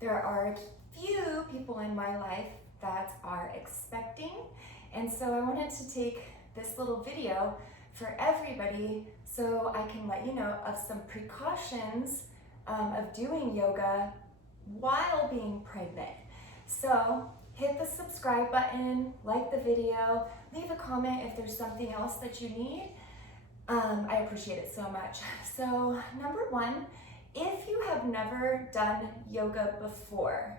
There are few people in my life that are expecting, and so I wanted to take this little video for everybody so I can let you know of some precautions of doing yoga while being pregnant. So hit the subscribe button, like the video, leave a comment if there's something else that you need. I appreciate it so much. So number one, if you have never done yoga before,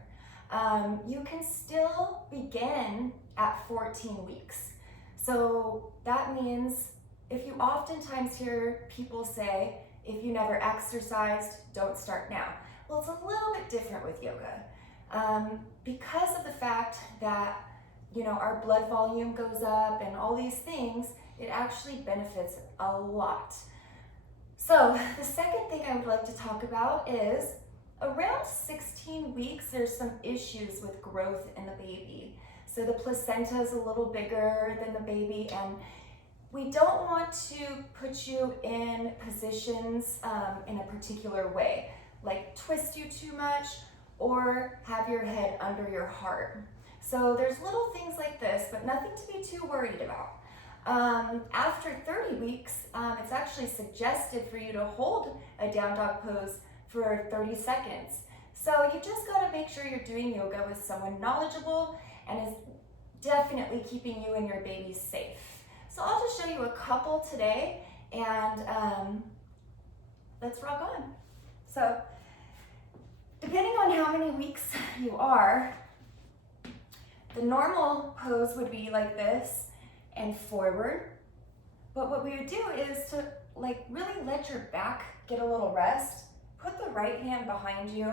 you can still begin at 14 weeks. So that means if you oftentimes hear people say, if you never exercised, don't start now. Well, it's a little bit different with yoga. Because of the fact that, our blood volume goes up and all these things, it actually benefits a lot. So the second thing I would like to talk about is around 16 weeks, there's some issues with growth in the baby. So the placenta is a little bigger than the baby, and we don't want to put you in positions in a particular way, like twist you too much or have your head under your heart. So there's little things like this, but nothing to be too worried about. After 30 weeks, it's actually suggested for you to hold a down dog pose for 30 seconds. So you just gotta make sure you're doing yoga with someone knowledgeable and is definitely keeping you and your baby safe. So I'll just show you a couple today, and let's rock on. So depending on how many weeks you are, the normal pose would be like this and forward. But what we would do is to really let your back get a little rest. Put the right hand behind you,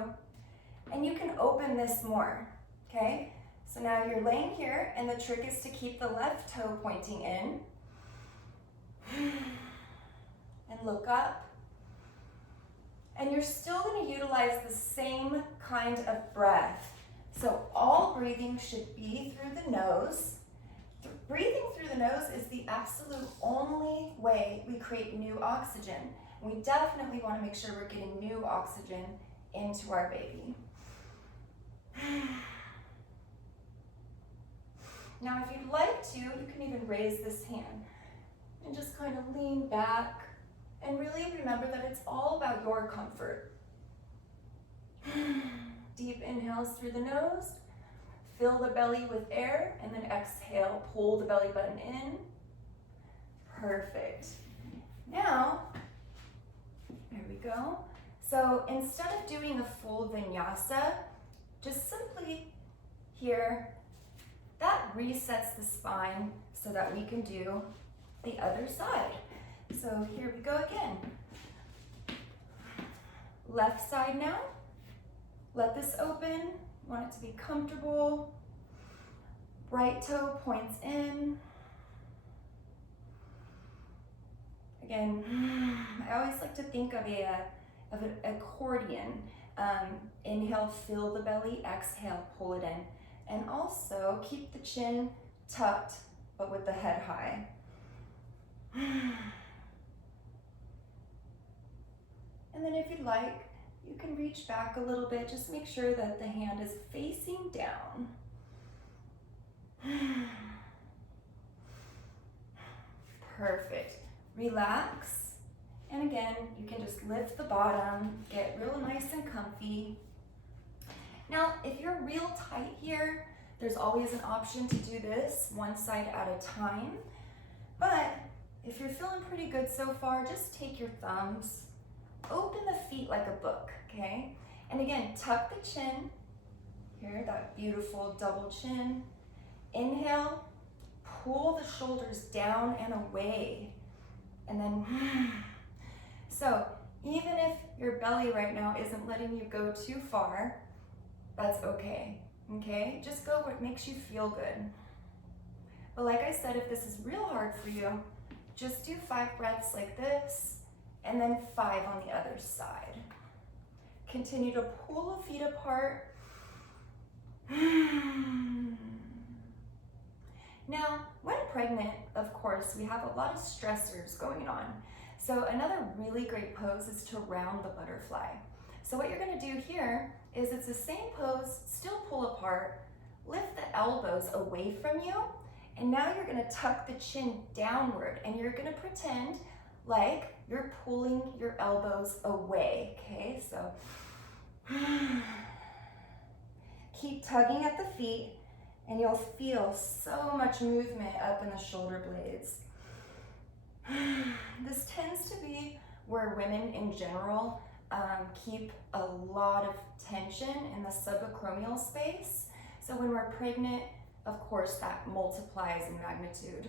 and you can open this more, okay? So now you're laying here, and the trick is to keep the left toe pointing in. And look up. And you're still going to utilize the same kind of breath. So all breathing should be through the nose. Breathing through the nose is the absolute only way we create new oxygen. We definitely want to make sure we're getting new oxygen into our baby. Now, if you'd like to, you can even raise this hand and just kind of lean back and really remember that it's all about your comfort. Deep inhales through the nose, fill the belly with air, and then exhale, pull the belly button in. Perfect. Now, there we go. So instead of doing a full vinyasa, just simply here, that resets the spine so that we can do the other side. So here we go again. Left side now. Let this open. Want it to be comfortable. Right toe points in. Again, I always like to think of an accordion. Inhale, fill the belly. Exhale, pull it in. And also keep the chin tucked, but with the head high. And then if you'd like, you can reach back a little bit. Just make sure that the hand is facing down. Perfect. Relax. And again, you can just lift the bottom, get real nice and comfy. Now, if you're real tight here, there's always an option to do this one side at a time. But if you're feeling pretty good so far, just take your thumbs, open the feet like a book, okay? And again, tuck the chin. Here, that beautiful double chin. Inhale, pull the shoulders down and away. And then, so even if your belly right now isn't letting you go too far, that's okay, okay? Just go what makes you feel good. But like I said, if this is real hard for you, just do 5 breaths like this, and then 5 on the other side. Continue to pull the feet apart. Now, when pregnant, of course, we have a lot of stressors going on. So another really great pose is to round the butterfly. So what you're gonna do here is it's the same pose, still pull apart, lift the elbows away from you, and now you're gonna tuck the chin downward, and you're gonna pretend like you're pulling your elbows away, okay? So keep tugging at the feet, and you'll feel so much movement up in the shoulder blades. This tends to be where women in general keep a lot of tension in the subacromial space. So when we're pregnant, of course, that multiplies in magnitude.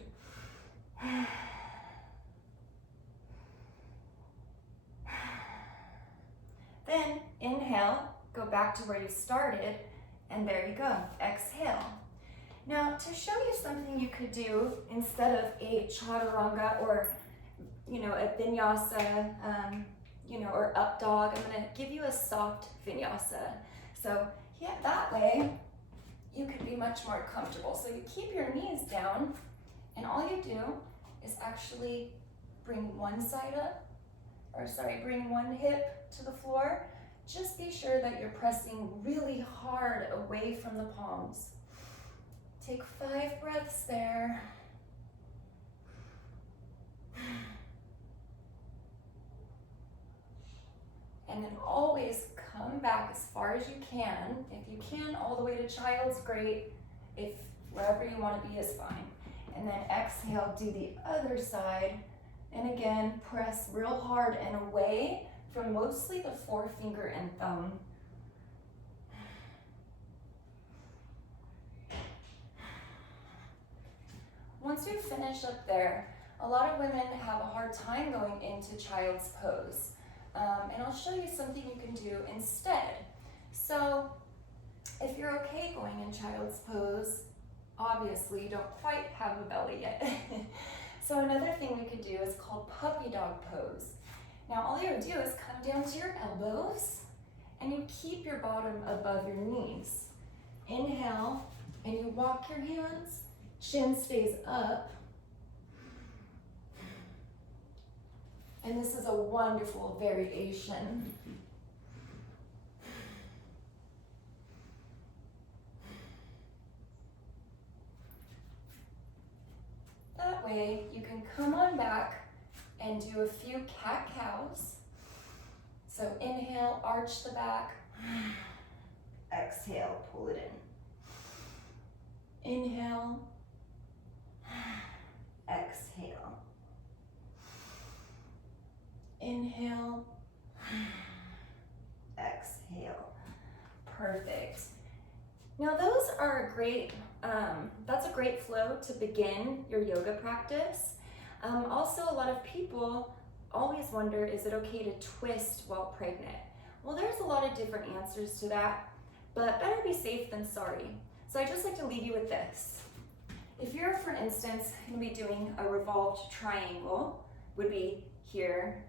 Then inhale, go back to where you started, and there you go, exhale. Now, to show you something you could do instead of a chaturanga or, a vinyasa, or up dog, I'm gonna give you a soft vinyasa. So yeah, that way you could be much more comfortable. So you keep your knees down, and all you do is actually bring one hip to the floor. Just be sure that you're pressing really hard away from the palms. Take 5 breaths there. And then always come back as far as you can. If you can, all the way to child's great. If wherever you want to be is fine. And then exhale, do the other side. And again, press real hard and away from mostly the forefinger and thumb. Once you finish up there, a lot of women have a hard time going into child's pose. And I'll show you something you can do instead. So if you're okay going in child's pose, obviously you don't quite have a belly yet. So another thing we could do is called puppy dog pose. Now all you do is come down to your elbows and you keep your bottom above your knees. Inhale, and you walk your hands, chin stays up. And this is a wonderful variation. That way you can come on back and do a few cat-cows. So inhale, arch the back. Exhale, pull it in. Inhale. Exhale. Inhale. Exhale. Perfect. Now those are a great, that's a great flow to begin your yoga practice. Also, a lot of people always wonder, is it okay to twist while pregnant? Well, there's a lot of different answers to that, but better be safe than sorry. So I just like to leave you with this. If you're, for instance, going to be doing a revolved triangle, would be here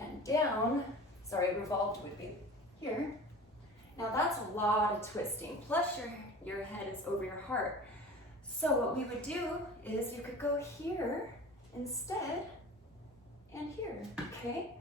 and down, revolved would be here. Now that's a lot of twisting, plus your head is over your heart. So what we would do is you could go here instead and here, okay?